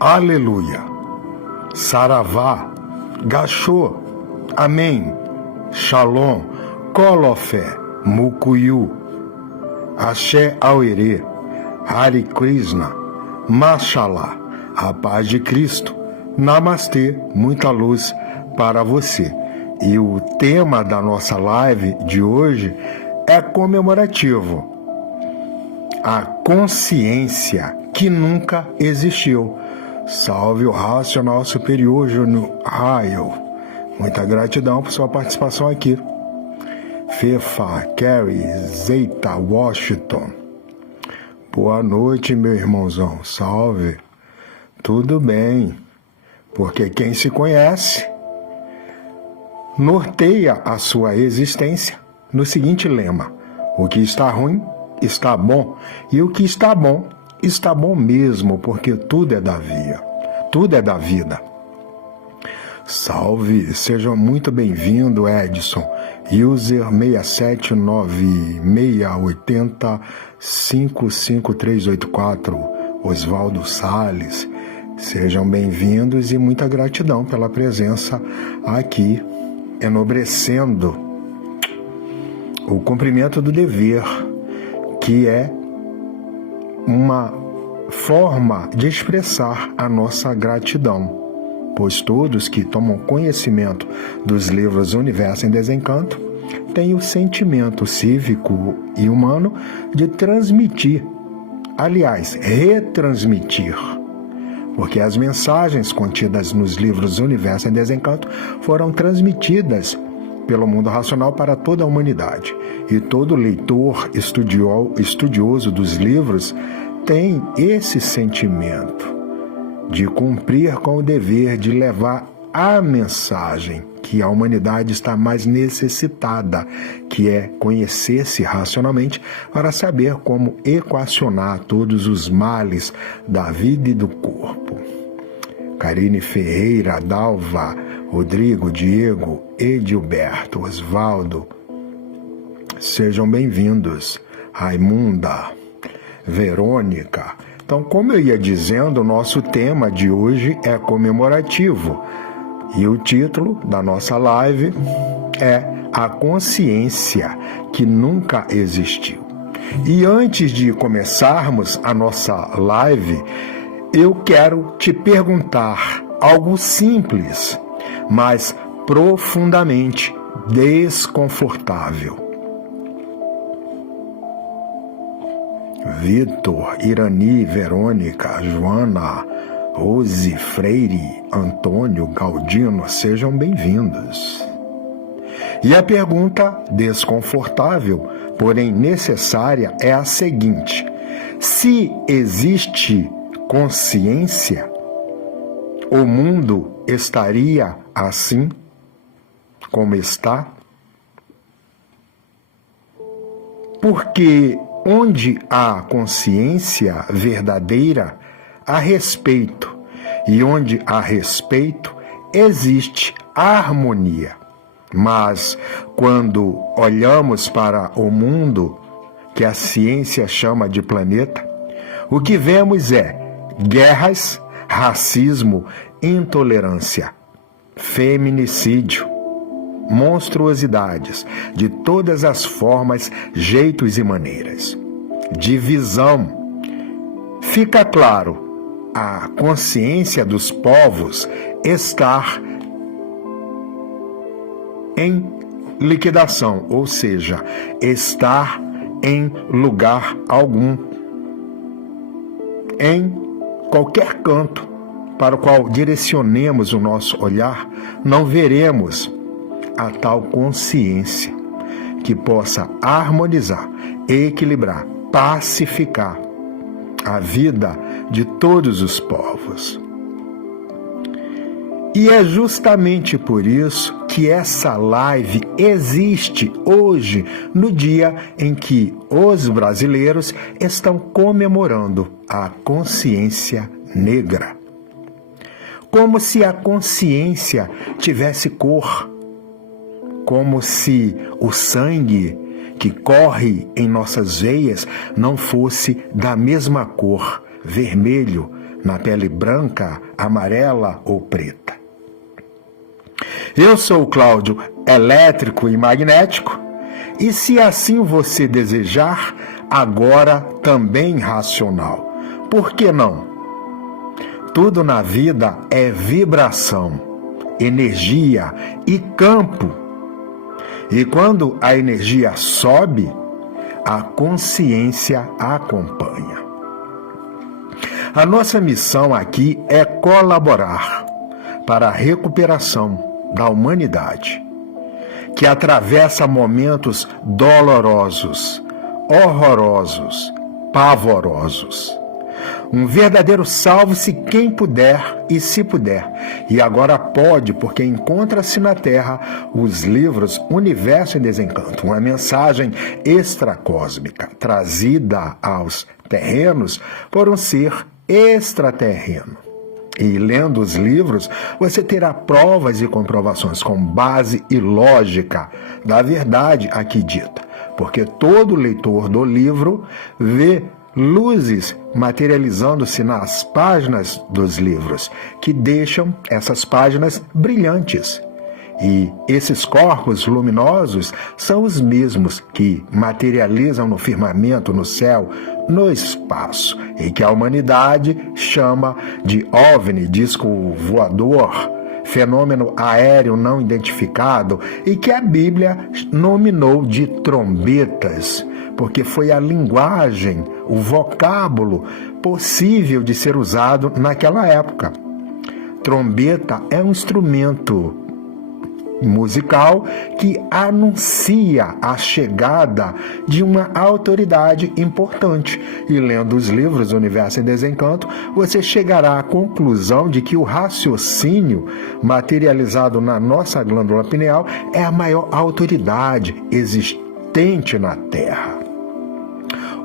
Aleluia. Saravá, Gachô, Amém, Shalom, Kolofé, Mukuyu, Axé Auerê, Hare Krishna, Mashallah, a paz de Cristo, Namastê, muita luz para você. E o tema da nossa live de hoje é comemorativo. A consciência que nunca existiu. Salve o Racional Superior Júnior Raio. Muita gratidão por sua participação aqui. Fefa, Carrie, Zeita, Washington. Boa noite, meu irmãozão. Salve. Tudo bem. Porque quem se conhece norteia a sua existência no seguinte lema: o que está ruim está bom, e o que está bom mesmo, porque tudo é da vida. Salve, seja muito bem-vindo, Edson, user 67968055384, Oswaldo Salles. Sejam bem-vindos e muita gratidão pela presença aqui, enobrecendo o cumprimento do dever, que é uma forma de expressar a nossa gratidão, pois todos que tomam conhecimento dos livros Universo em Desencanto têm o sentimento cívico e humano de transmitir, aliás, retransmitir, porque as mensagens contidas nos livros Universo em Desencanto foram transmitidas pelo mundo racional para toda a humanidade. E todo leitor estudioso dos livros tem esse sentimento de cumprir com o dever de levar a mensagem que a humanidade está mais necessitada, que é conhecer-se racionalmente para saber como equacionar todos os males da vida e do corpo. Karine Ferreira, Dalva, Rodrigo, Diego, Edilberto, Osvaldo, sejam bem-vindos. Raimunda, Verônica. Então, como eu ia dizendo, o nosso tema de hoje é comemorativo. E o título da nossa live é A Consciência que Nunca Existiu. E antes de começarmos a nossa live, eu quero te perguntar algo simples, mas profundamente desconfortável. Vitor, Irani, Verônica, Joana, Rose, Freire, Antônio, Galdino, sejam bem-vindos. E a pergunta desconfortável, porém necessária, é a seguinte: se existe consciência, o mundo estaria assim como está? Porque onde há consciência verdadeira, há respeito. E onde há respeito, existe harmonia. Mas quando olhamos para o mundo, que a ciência chama de planeta, o que vemos é guerras, racismo, intolerância, feminicídio, monstruosidades de todas as formas, jeitos e maneiras, divisão. Fica claro, a consciência dos povos estar em liquidação, ou seja, estar em lugar algum, em qualquer canto para o qual direcionemos o nosso olhar, não veremos a tal consciência que possa harmonizar, equilibrar, pacificar a vida de todos os povos. E é justamente por isso que essa live existe hoje, no dia em que os brasileiros estão comemorando a consciência negra. Como se a consciência tivesse cor, como se o sangue que corre em nossas veias não fosse da mesma cor, vermelho, na pele branca, amarela ou preta. Eu sou o Cláudio, elétrico e magnético, e se assim você desejar, agora também racional. Por que não? Tudo na vida é vibração, energia e campo. E quando a energia sobe, a consciência acompanha. A nossa missão aqui é colaborar para a recuperação da humanidade, que atravessa momentos dolorosos, horrorosos, pavorosos. Um verdadeiro salve-se quem puder e se puder. E agora pode, porque encontra-se na Terra os livros Universo em Desencanto, uma mensagem extracósmica trazida aos terrenos por um ser extraterreno. E lendo os livros, você terá provas e comprovações com base e lógica da verdade aqui dita, porque todo leitor do livro vê luzes materializando-se nas páginas dos livros, que deixam essas páginas brilhantes. E esses corpos luminosos são os mesmos que materializam no firmamento, no céu, no espaço, e que a humanidade chama de OVNI, disco voador, fenômeno aéreo não identificado, e que a Bíblia nominou de trombetas, porque foi a linguagem, o vocábulo possível de ser usado naquela época. Trombeta é um instrumento musical que anuncia a chegada de uma autoridade importante. E lendo os livros Universo em Desencanto, você chegará à conclusão de que o raciocínio materializado na nossa glândula pineal é a maior autoridade existente na Terra.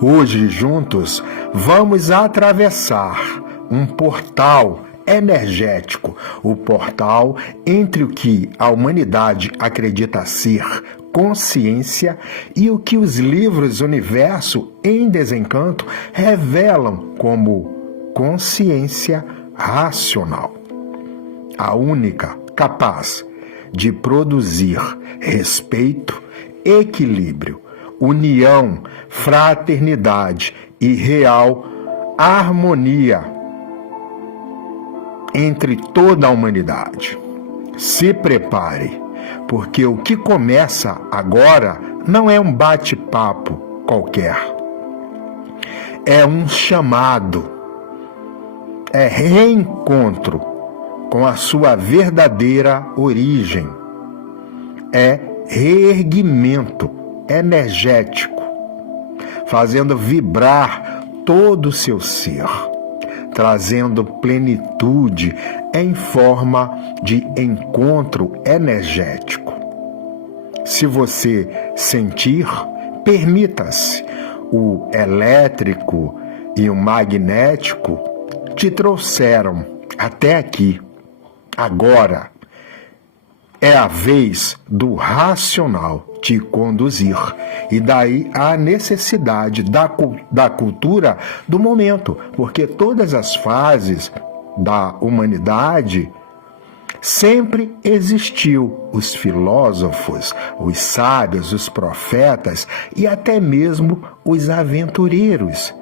Hoje, juntos, vamos atravessar um portal energético, o portal entre o que a humanidade acredita ser consciência e o que os livros Universo em Desencanto revelam como consciência racional. A única capaz de produzir respeito, equilíbrio, união, fraternidade e real harmonia entre toda a humanidade. Se prepare, porque o que começa agora não é um bate-papo qualquer. É um chamado, é reencontro com a sua verdadeira origem, é reerguimento energético, fazendo vibrar todo o seu ser, trazendo plenitude em forma de encontro energético. Se você sentir, permita-se. O elétrico e o magnético te trouxeram até aqui. Agora é a vez do racional te conduzir. E daí a necessidade da cultura do momento, porque todas as fases da humanidade sempre existiu os filósofos, os sábios, os profetas e até mesmo os aventureiros,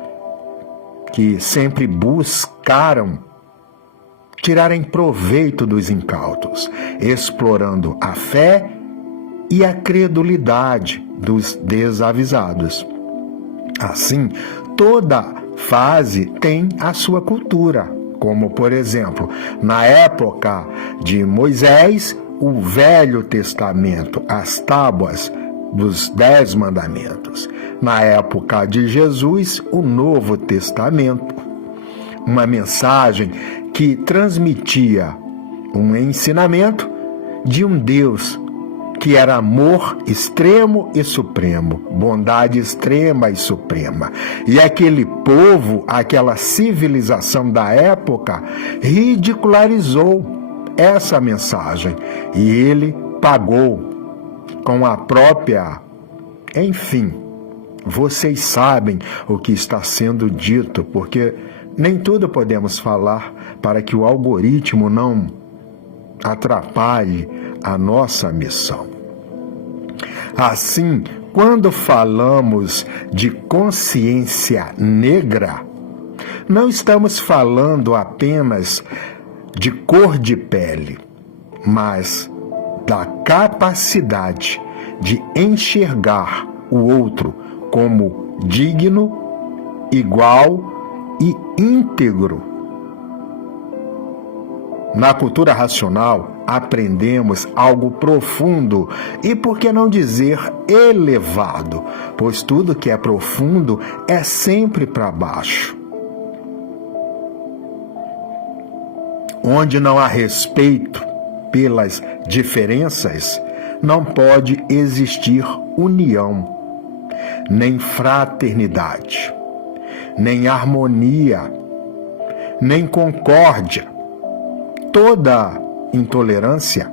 que sempre buscaram tirarem proveito dos incautos, explorando a fé e a credulidade dos desavisados. Assim, toda fase tem a sua cultura, como, por exemplo, na época de Moisés, o Velho Testamento, as tábuas dos 10 mandamentos. Na época de Jesus, o Novo Testamento, uma mensagem que transmitia um ensinamento de um Deus que era amor extremo e supremo, bondade extrema e suprema. E aquele povo, aquela civilização da época, ridicularizou essa mensagem. E ele pagou com a própria... Enfim, vocês sabem o que está sendo dito, porque nem tudo podemos falar para que o algoritmo não atrapalhe a nossa missão. Assim, quando falamos de consciência negra, não estamos falando apenas de cor de pele, mas da capacidade de enxergar o outro como digno, igual e íntegro. Na cultura racional, aprendemos algo profundo e, por que não dizer, elevado, pois tudo que é profundo é sempre para baixo. Onde não há respeito pelas diferenças, não pode existir união, nem fraternidade, nem harmonia, nem concórdia. Toda intolerância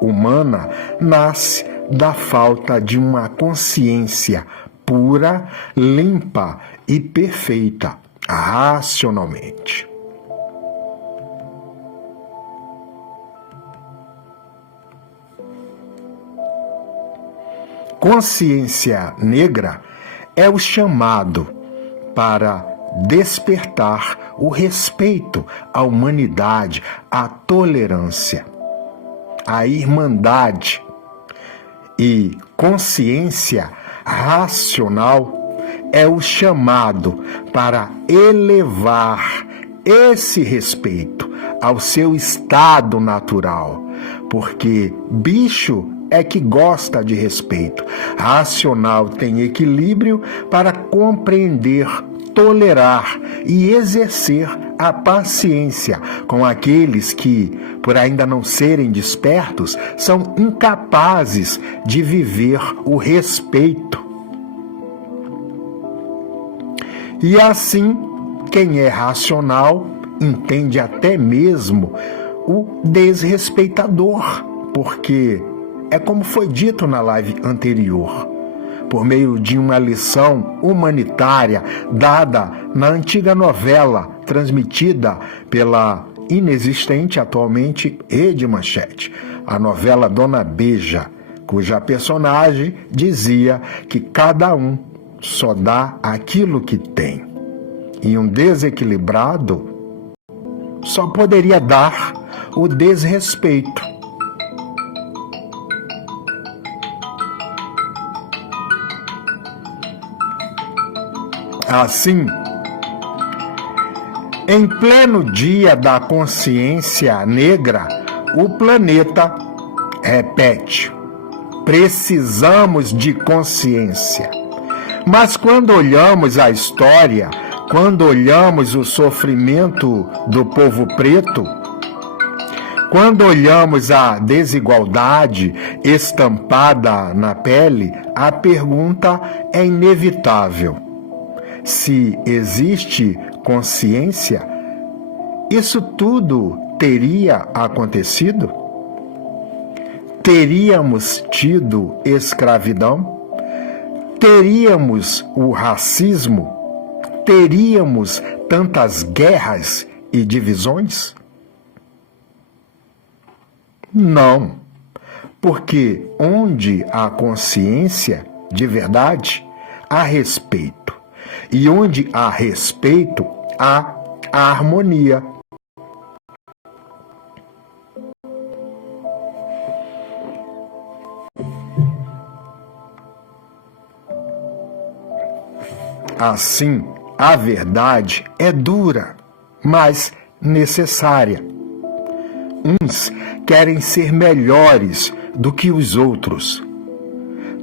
humana nasce da falta de uma consciência pura, limpa e perfeita, racionalmente. Consciência negra é o chamado para despertar o respeito à humanidade, à tolerância, à irmandade. E consciência racional é o chamado para elevar esse respeito ao seu estado natural, porque bicho é que gosta de respeito. Racional tem equilíbrio para compreender, tolerar e exercer a paciência com aqueles que, por ainda não serem despertos, são incapazes de viver o respeito. E assim, quem é racional entende até mesmo o desrespeitador, porque é como foi dito na live anterior, por meio de uma lição humanitária dada na antiga novela transmitida pela inexistente atualmente Rede Manchete, a novela Dona Beija, cuja personagem dizia que cada um só dá aquilo que tem. E um desequilibrado só poderia dar o desrespeito. Assim, em pleno dia da consciência negra, o planeta repete: precisamos de consciência. Mas quando olhamos a história, quando olhamos o sofrimento do povo preto, quando olhamos a desigualdade estampada na pele, a pergunta é inevitável. Se existe consciência, isso tudo teria acontecido? Teríamos tido escravidão? Teríamos o racismo? Teríamos tantas guerras e divisões? Não, porque onde há consciência de verdade, há respeito. E onde há respeito, há harmonia. Assim, a verdade é dura, mas necessária. Uns querem ser melhores do que os outros.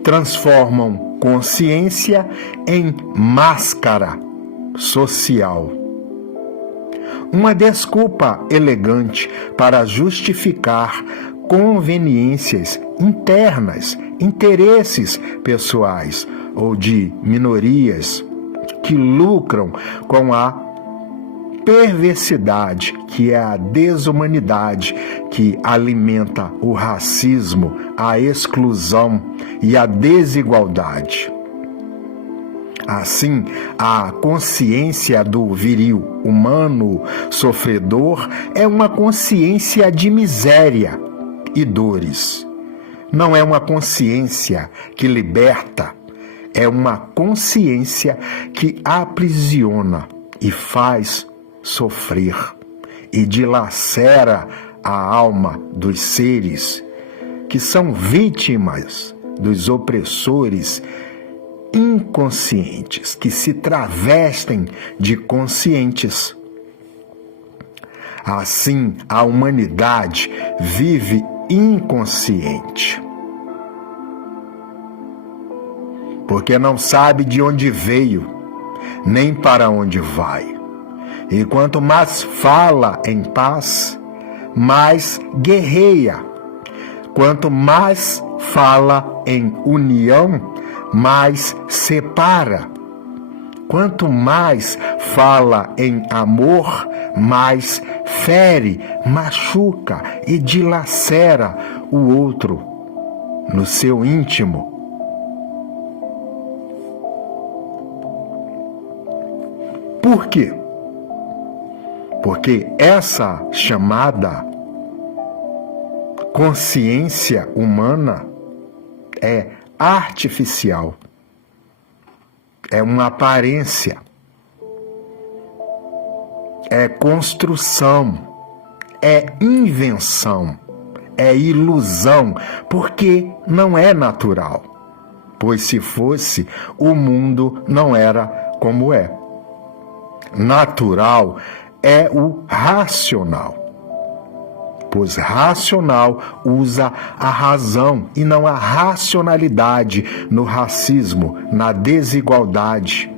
Transformam consciência em máscara social. Uma desculpa elegante para justificar conveniências internas, interesses pessoais ou de minorias que lucram com a perversidade, que é a desumanidade, que alimenta o racismo, a exclusão e a desigualdade. Assim, a consciência do viril humano sofredor é uma consciência de miséria e dores. Não é uma consciência que liberta, é uma consciência que aprisiona e faz sofrer e dilacera a alma dos seres que são vítimas dos opressores inconscientes, que se travestem de conscientes. Assim, a humanidade vive inconsciente, porque não sabe de onde veio, nem para onde vai. E quanto mais fala em paz, mais guerreia. Quanto mais fala em união, mais separa. Quanto mais fala em amor, mais fere, machuca e dilacera o outro no seu íntimo. Por quê? Porque essa chamada consciência humana é artificial, é uma aparência, é construção, é invenção, é ilusão, porque não é natural. Pois se fosse, o mundo não era como é. Natural é o racional, pois racional usa a razão e não a racionalidade no racismo, na desigualdade,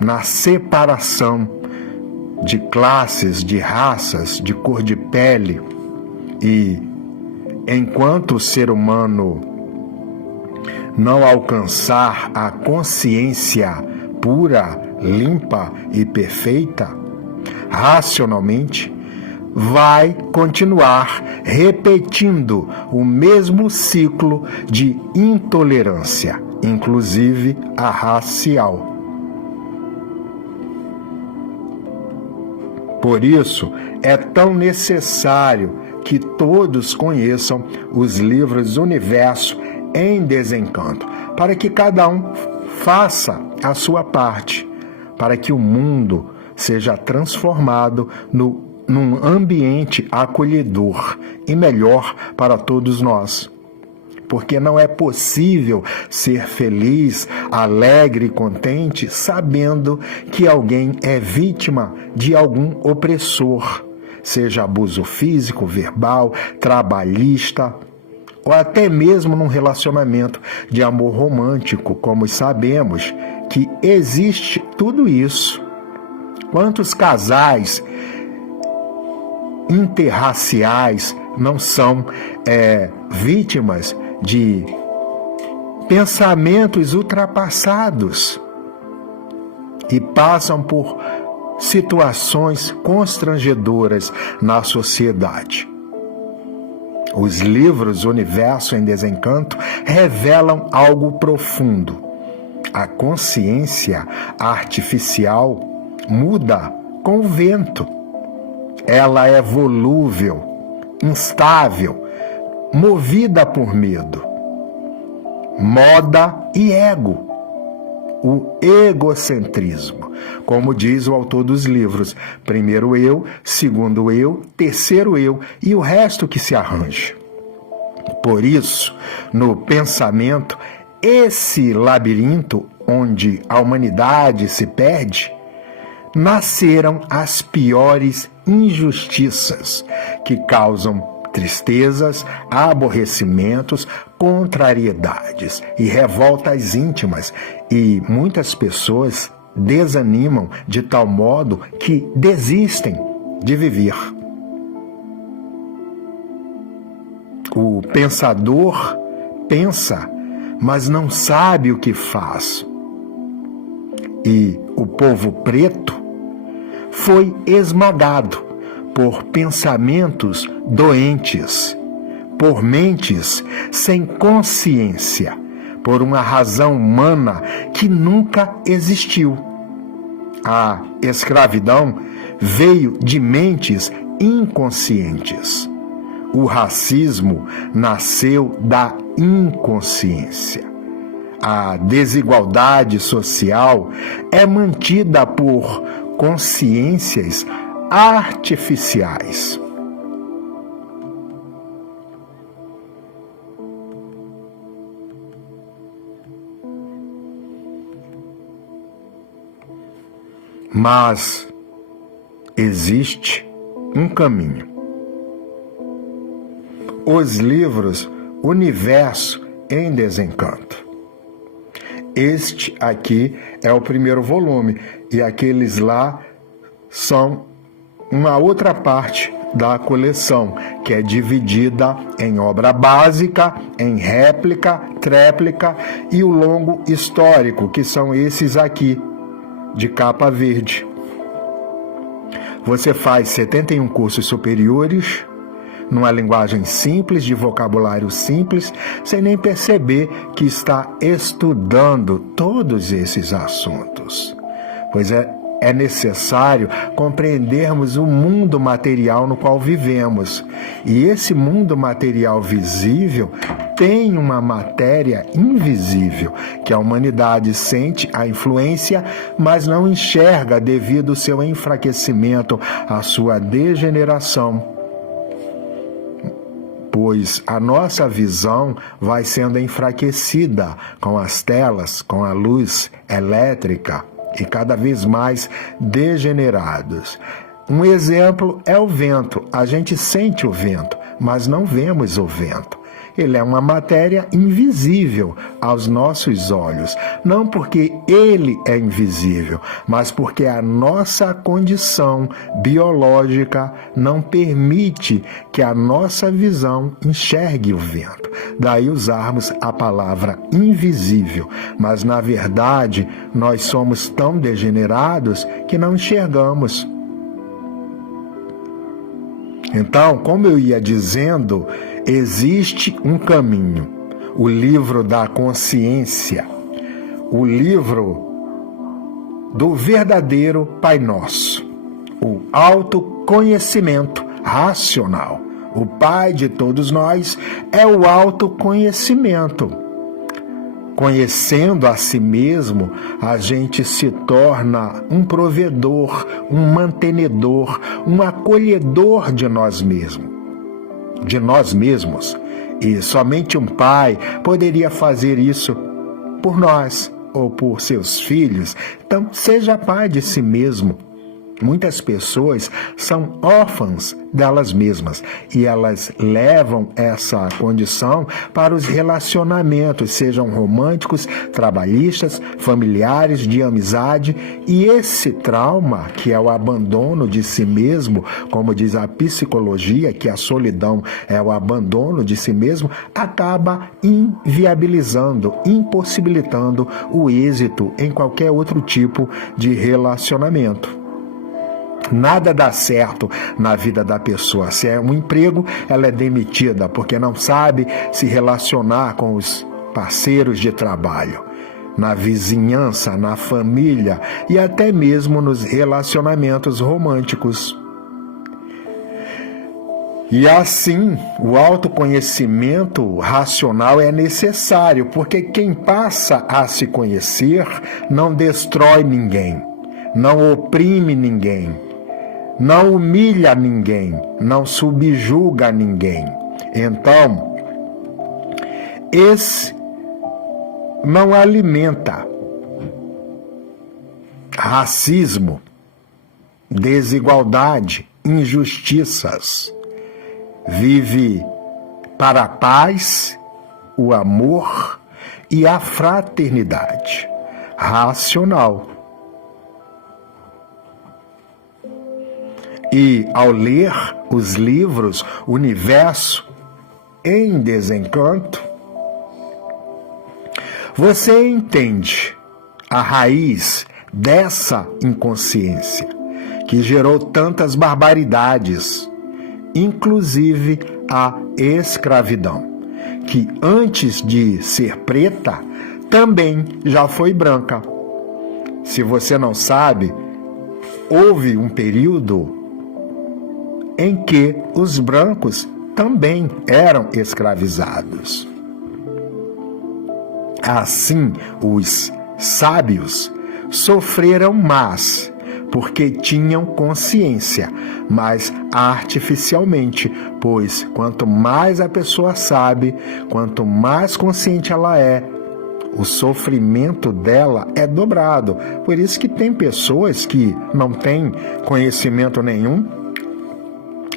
na separação de classes, de raças, de cor de pele. E enquanto o ser humano não alcançar a consciência pura, limpa e perfeita, racionalmente, vai continuar repetindo o mesmo ciclo de intolerância, inclusive a racial. Por isso, é tão necessário que todos conheçam os livros Universo em Desencanto, para que cada um faça a sua parte, para que o mundo seja transformado num ambiente acolhedor e melhor para todos nós. Porque não é possível ser feliz, alegre e contente sabendo que alguém é vítima de algum opressor, seja abuso físico, verbal, trabalhista, ou até mesmo num relacionamento de amor romântico, como sabemos que existe tudo isso. Quantos casais interraciais não são vítimas de pensamentos ultrapassados e passam por situações constrangedoras na sociedade? Os livros Universo em Desencanto revelam algo profundo. A consciência artificial muda com o vento. Ela é volúvel, instável, movida por medo, moda e ego. O egocentrismo, como diz o autor dos livros: primeiro eu, segundo eu, terceiro eu e o resto que se arranje. Por isso, no pensamento, esse labirinto onde a humanidade se perde, nasceram as piores injustiças que causam tristezas, aborrecimentos, contrariedades e revoltas íntimas, e muitas pessoas desanimam de tal modo que desistem de viver. O pensador pensa, mas não sabe o que faz. E o povo preto foi esmagado por pensamentos doentes, por mentes sem consciência, por uma razão humana que nunca existiu. A escravidão veio de mentes inconscientes. O racismo nasceu da inconsciência. A desigualdade social é mantida por consciências artificiais. Mas existe um caminho. Os livros Universo em Desencanto. Este aqui é o primeiro volume e aqueles lá são uma outra parte da coleção, que é dividida em obra básica, em réplica, tréplica e o longo histórico, que são esses aqui, de capa verde. Você faz 71 cursos superiores, numa linguagem simples, de vocabulário simples, sem nem perceber que está estudando todos esses assuntos. Pois é necessário compreendermos o mundo material no qual vivemos. E esse mundo material visível tem uma matéria invisível, que a humanidade sente a influência, mas não enxerga devido ao seu enfraquecimento, à sua degeneração. Pois a nossa visão vai sendo enfraquecida com as telas, com a luz elétrica, e cada vez mais degenerados. Um exemplo é o vento. A gente sente o vento, mas não vemos o vento. Ele é uma matéria invisível aos nossos olhos, não porque ele é invisível, mas porque a nossa condição biológica não permite que a nossa visão enxergue o vento. Daí usarmos a palavra invisível, mas na verdade nós somos tão degenerados que não enxergamos. Então, como eu ia dizendo, existe um caminho, o livro da consciência, o livro do verdadeiro Pai Nosso, o autoconhecimento racional. O Pai de todos nós é o autoconhecimento. Conhecendo a si mesmo, a gente se torna um provedor, um mantenedor, um acolhedor de nós mesmos. E somente um pai poderia fazer isso por nós ou por seus filhos. Então, seja pai de si mesmo. Muitas pessoas são órfãs delas mesmas e elas levam essa condição para os relacionamentos, sejam românticos, trabalhistas, familiares, de amizade. E esse trauma, que é o abandono de si mesmo, como diz a psicologia, que a solidão é o abandono de si mesmo, acaba inviabilizando, impossibilitando o êxito em qualquer outro tipo de relacionamento. Nada dá certo na vida da pessoa. Se é um emprego, ela é demitida porque não sabe se relacionar com os parceiros de trabalho, na vizinhança, na família e até mesmo nos relacionamentos românticos. E assim, o autoconhecimento racional é necessário, porque quem passa a se conhecer não destrói ninguém, não oprime ninguém, não humilha ninguém, não subjuga ninguém. Então, esse não alimenta racismo, desigualdade, injustiças. Vive para a paz, o amor e a fraternidade racional. E ao ler os livros Universo em Desencanto, você entende a raiz dessa inconsciência que gerou tantas barbaridades, inclusive a escravidão, que antes de ser preta, também já foi branca. Se você não sabe, houve um período em que os brancos também eram escravizados. Assim, os sábios sofreram mais, porque tinham consciência, mas artificialmente, pois quanto mais a pessoa sabe, quanto mais consciente ela é, o sofrimento dela é dobrado. Por isso que tem pessoas que não têm conhecimento nenhum,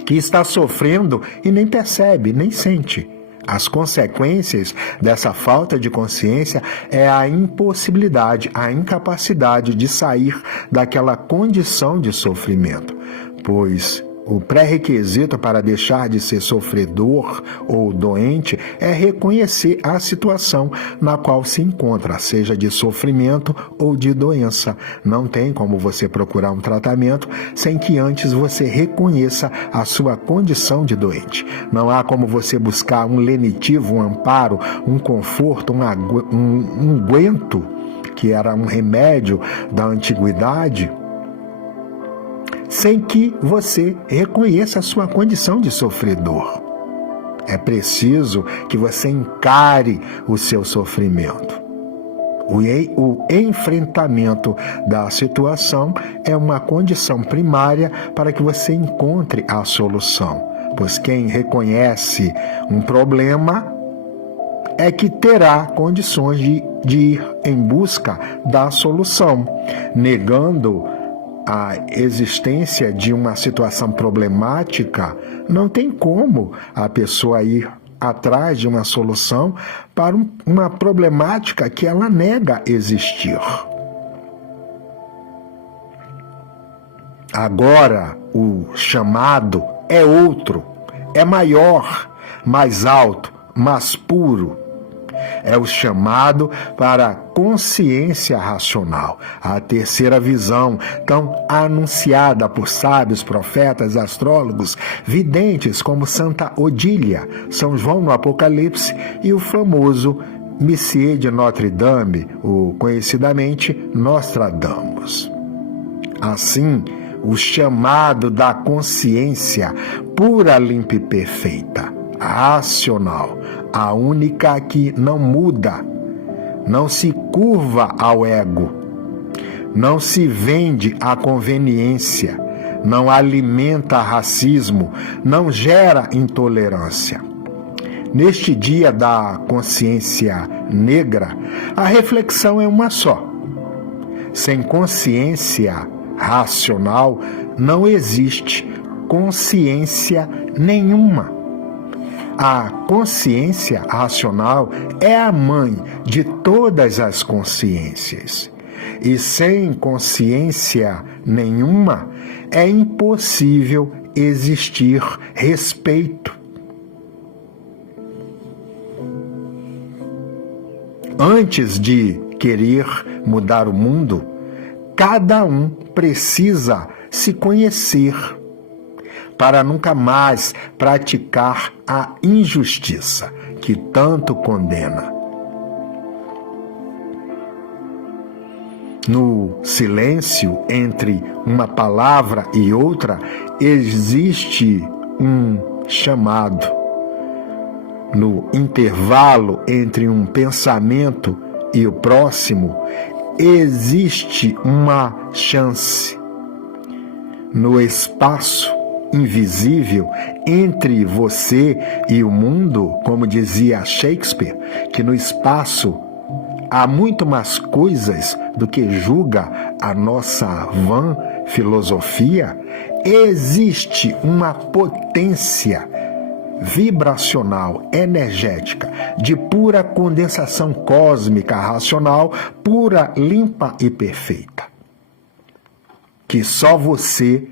que está sofrendo e nem percebe, nem sente. As consequências dessa falta de consciência é a impossibilidade, a incapacidade de sair daquela condição de sofrimento, pois o pré-requisito para deixar de ser sofredor ou doente é reconhecer a situação na qual se encontra, seja de sofrimento ou de doença. Não tem como você procurar um tratamento sem que antes você reconheça a sua condição de doente. Não há como você buscar um lenitivo, um amparo, um conforto, um unguento, que era um remédio da antiguidade, sem que você reconheça a sua condição de sofredor. É preciso que você encare o seu sofrimento. O enfrentamento da situação é uma condição primária para que você encontre a solução, pois quem reconhece um problema é que terá condições de ir em busca da solução. Negando a existência de uma situação problemática, não tem como a pessoa ir atrás de uma solução para uma problemática que ela nega existir. Agora, o chamado é outro, é maior, mais alto, mais puro. É o chamado para a consciência racional, a terceira visão, tão anunciada por sábios, profetas, astrólogos, videntes como Santa Odília, São João no Apocalipse e o famoso Messias de Notre Dame, o conhecidamente Nostradamus. Assim, o chamado da consciência pura, limpa e perfeita, racional, a única que não muda, não se curva ao ego, não se vende à conveniência, não alimenta racismo, não gera intolerância. Neste dia da consciência negra, a reflexão é uma só. Sem consciência racional, não existe consciência nenhuma. A consciência racional é a mãe de todas as consciências. E sem consciência nenhuma, é impossível existir respeito. Antes de querer mudar o mundo, cada um precisa se conhecer, para nunca mais praticar a injustiça que tanto condena. No silêncio entre uma palavra e outra, existe um chamado. No intervalo entre um pensamento e o próximo, existe uma chance. No espaço invisível entre você e o mundo, como dizia Shakespeare, que no espaço há muito mais coisas do que julga a nossa vã filosofia, existe uma potência vibracional, energética, de pura condensação cósmica racional, pura, limpa e perfeita, que só você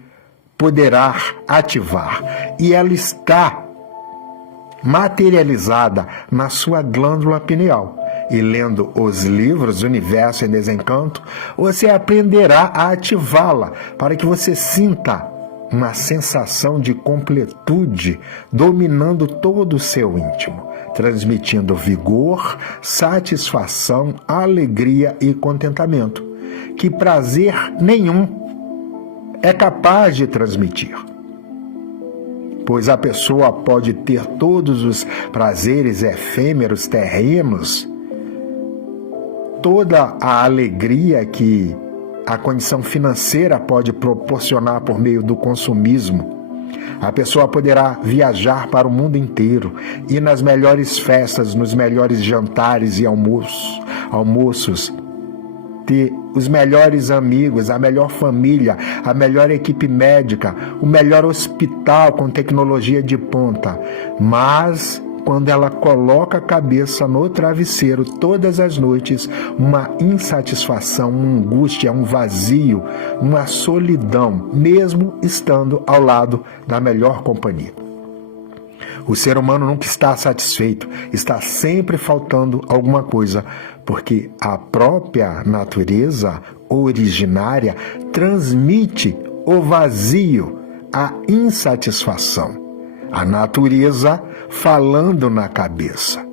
poderá ativar, e ela está materializada na sua glândula pineal. E lendo os livros Universo em Desencanto, você aprenderá a ativá-la para que você sinta uma sensação de completude dominando todo o seu íntimo, transmitindo vigor, satisfação, alegria e contentamento, que prazer nenhum é capaz de transmitir. Pois a pessoa pode ter todos os prazeres efêmeros terrenos, toda a alegria que a condição financeira pode proporcionar por meio do consumismo. A pessoa poderá viajar para o mundo inteiro, ir nas melhores festas, nos melhores jantares e almoços, ter os melhores amigos, a melhor família, a melhor equipe médica, o melhor hospital com tecnologia de ponta. Mas quando ela coloca a cabeça no travesseiro todas as noites, uma insatisfação, uma angústia, um vazio, uma solidão, mesmo estando ao lado da melhor companhia. O ser humano nunca está satisfeito, está sempre faltando alguma coisa, porque a própria natureza originária transmite o vazio, a insatisfação. A natureza falando na cabeça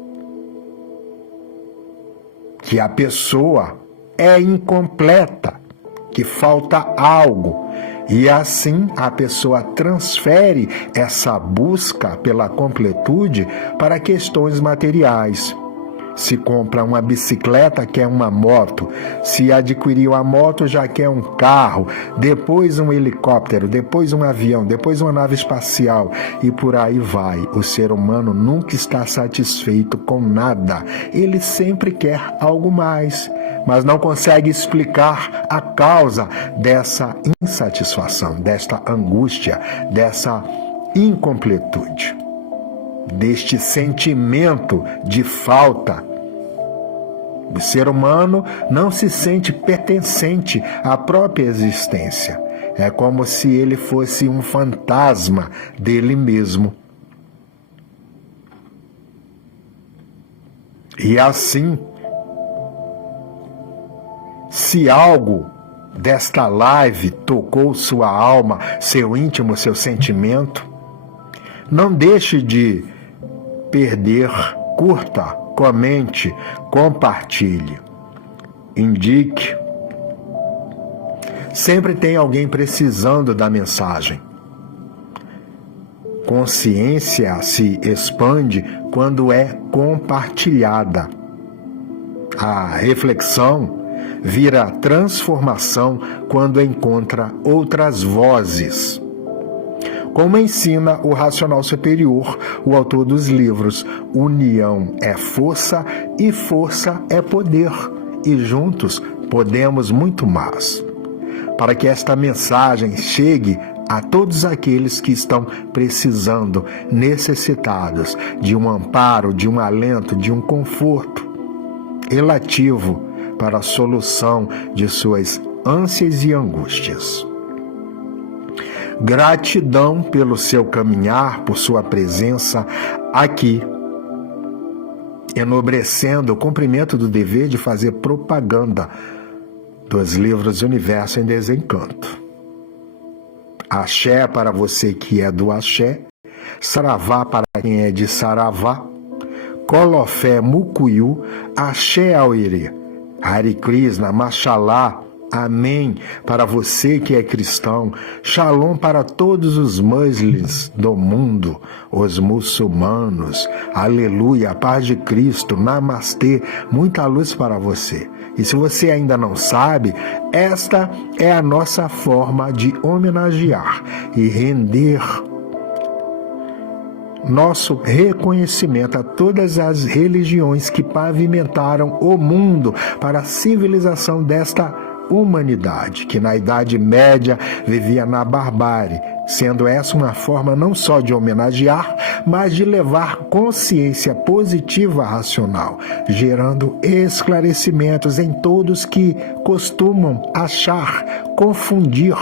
que a pessoa é incompleta, que falta algo, e assim a pessoa transfere essa busca pela completude para questões materiais. Se compra uma bicicleta, quer uma moto. Se adquiriu a moto, já quer um carro, depois um helicóptero, depois um avião, depois uma nave espacial, e por aí vai. O ser humano nunca está satisfeito com nada. Ele sempre quer algo mais, mas não consegue explicar a causa dessa insatisfação, desta angústia, dessa incompletude, deste sentimento de falta. O ser humano não se sente pertencente à própria existência. É como se ele fosse um fantasma dele mesmo. E assim, se algo desta live tocou sua alma, seu íntimo, seu sentimento, não deixe de perder, curta, comente, compartilhe, indique. Sempre tem alguém precisando da mensagem. Consciência se expande quando é compartilhada. A reflexão vira transformação quando encontra outras vozes. Como ensina o Racional Superior, o autor dos livros União é Força e Força é Poder, e juntos podemos muito mais. Para que esta mensagem chegue a todos aqueles que estão precisando, necessitados de um amparo, de um alento, de um conforto relativo para a solução de suas ânsias e angústias. Gratidão pelo seu caminhar, por sua presença aqui, enobrecendo o cumprimento do dever de fazer propaganda dos livros Universo em Desencanto. Axé para você que é do axé, saravá para quem é de saravá, colofé mucuyu, axé auerê, Hare Krishna, Mashallah, amém para você que é cristão, shalom para todos os muçulmanos do mundo, os muçulmanos, aleluia, paz de Cristo, namastê, muita luz para você. E se você ainda não sabe, esta é a nossa forma de homenagear e render nosso reconhecimento a todas as religiões que pavimentaram o mundo para a civilização desta humanidade, que na Idade Média vivia na barbárie, sendo essa uma forma não só de homenagear, mas de levar consciência positiva racional, gerando esclarecimentos em todos que costumam achar, confundir,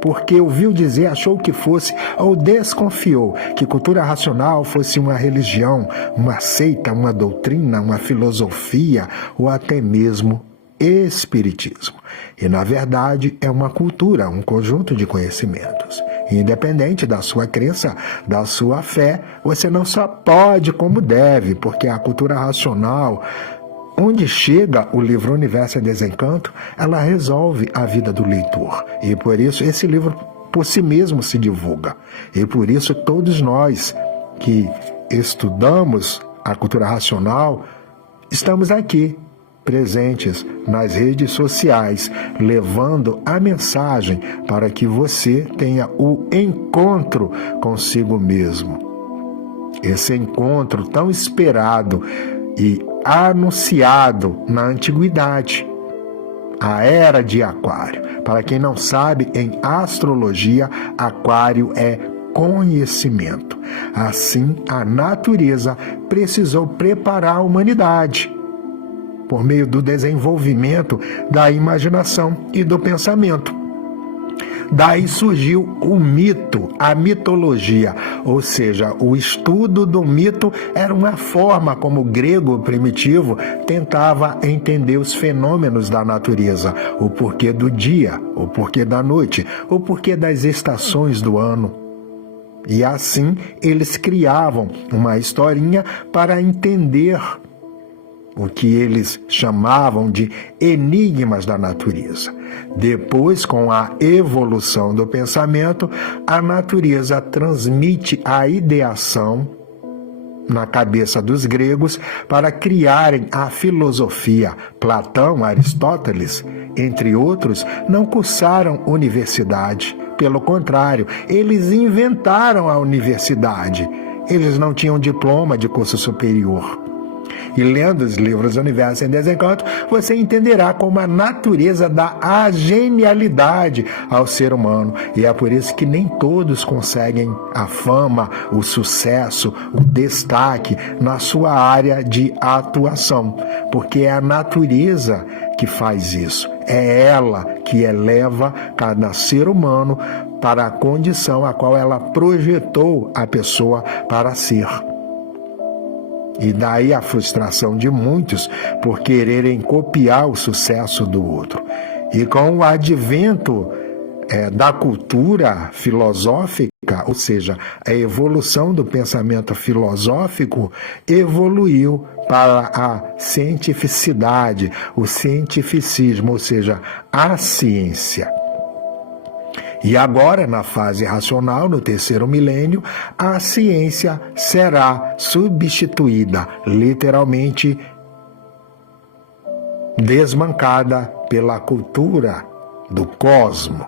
porque ouviu dizer, achou que fosse, ou desconfiou que cultura racional fosse uma religião, uma seita, uma doutrina, uma filosofia, ou até mesmo espiritismo. E, na verdade, é uma cultura, um conjunto de conhecimentos. Independente da sua crença, da sua fé, você não só pode como deve, porque a cultura racional, onde chega o livro Universo em Desencanto, ela resolve a vida do leitor. E por isso esse livro por si mesmo se divulga. E por isso todos nós que estudamos a cultura racional estamos aqui, presentes nas redes sociais, levando a mensagem para que você tenha o encontro consigo mesmo. Esse encontro tão esperado e anunciado na antiguidade, a Era de Aquário. Para quem não sabe, em astrologia, Aquário é conhecimento. Assim, a natureza precisou preparar a humanidade por meio do desenvolvimento da imaginação e do pensamento. Daí surgiu o mito, a mitologia, ou seja, o estudo do mito era uma forma como o grego primitivo tentava entender os fenômenos da natureza, o porquê do dia, o porquê da noite, o porquê das estações do ano. E assim eles criavam uma historinha para entender o que eles chamavam de enigmas da natureza. Depois, com a evolução do pensamento, a natureza transmite a ideação na cabeça dos gregos para criarem a filosofia. Platão, Aristóteles, entre outros, não cursaram universidade. Pelo contrário, eles inventaram a universidade. Eles não tinham diploma de curso superior. E lendo os livros Universo em Desencanto, você entenderá como a natureza dá a genialidade ao ser humano. E é por isso que nem todos conseguem a fama, o sucesso, o destaque na sua área de atuação. Porque é a natureza que faz isso. É ela que eleva cada ser humano para a condição a qual ela projetou a pessoa para ser. E daí a frustração de muitos por quererem copiar o sucesso do outro. E com o advento da cultura filosófica, ou seja, a evolução do pensamento filosófico, evoluiu para a cientificidade, o cientificismo, ou seja, a ciência. E agora, na fase racional, no terceiro milênio, a ciência será substituída, literalmente desmancada pela cultura do cosmo.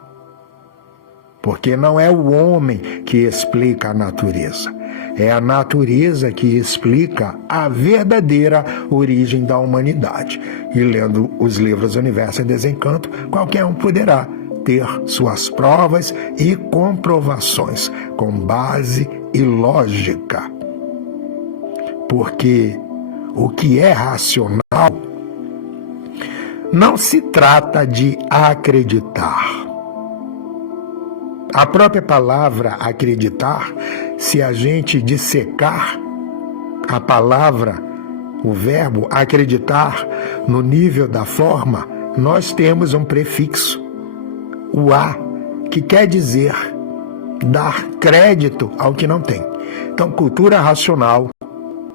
Porque não é o homem que explica a natureza, é a natureza que explica a verdadeira origem da humanidade. E lendo os livros Universo em Desencanto, qualquer um poderá ter suas provas e comprovações com base e lógica. Porque o que é racional não se trata de acreditar. A própria palavra acreditar, se a gente dissecar a palavra, o verbo acreditar no nível da forma, nós temos um prefixo, o a, que quer dizer dar crédito ao que não tem. Então, cultura racional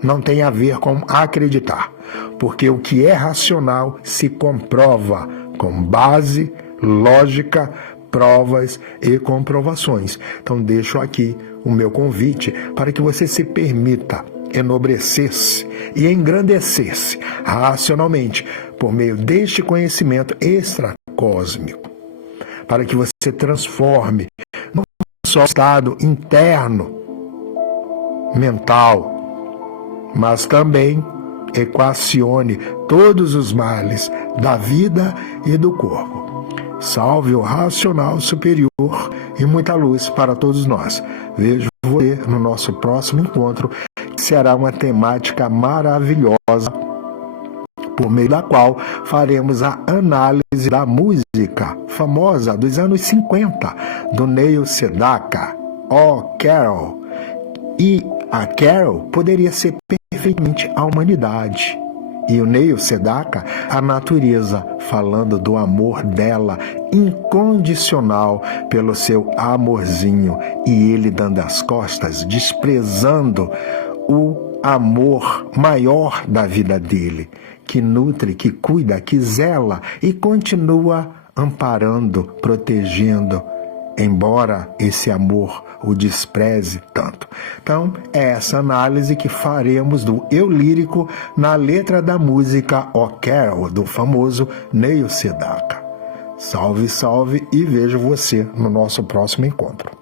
não tem a ver com acreditar, porque o que é racional se comprova com base, lógica, provas e comprovações. Então, deixo aqui o meu convite para que você se permita enobrecer-se e engrandecer-se racionalmente por meio deste conhecimento extracósmico, para que você transforme não só o estado interno, mental, mas também equacione todos os males da vida e do corpo. Salve o racional superior e muita luz para todos nós. Vejo você no nosso próximo encontro, que será uma temática maravilhosa, por meio da qual faremos a análise da música famosa dos anos 50, do Neil Sedaka, Oh Carol. E a Carol poderia ser perfeitamente a humanidade. E o Neil Sedaka, a natureza, falando do amor dela incondicional pelo seu amorzinho, e ele dando as costas, desprezando o amor maior da vida dele, que nutre, que cuida, que zela e continua amparando, protegendo, embora esse amor o despreze tanto. Então, é essa análise que faremos do eu lírico na letra da música O Carol, do famoso Neil Sedaka. Salve, salve, e vejo você no nosso próximo encontro.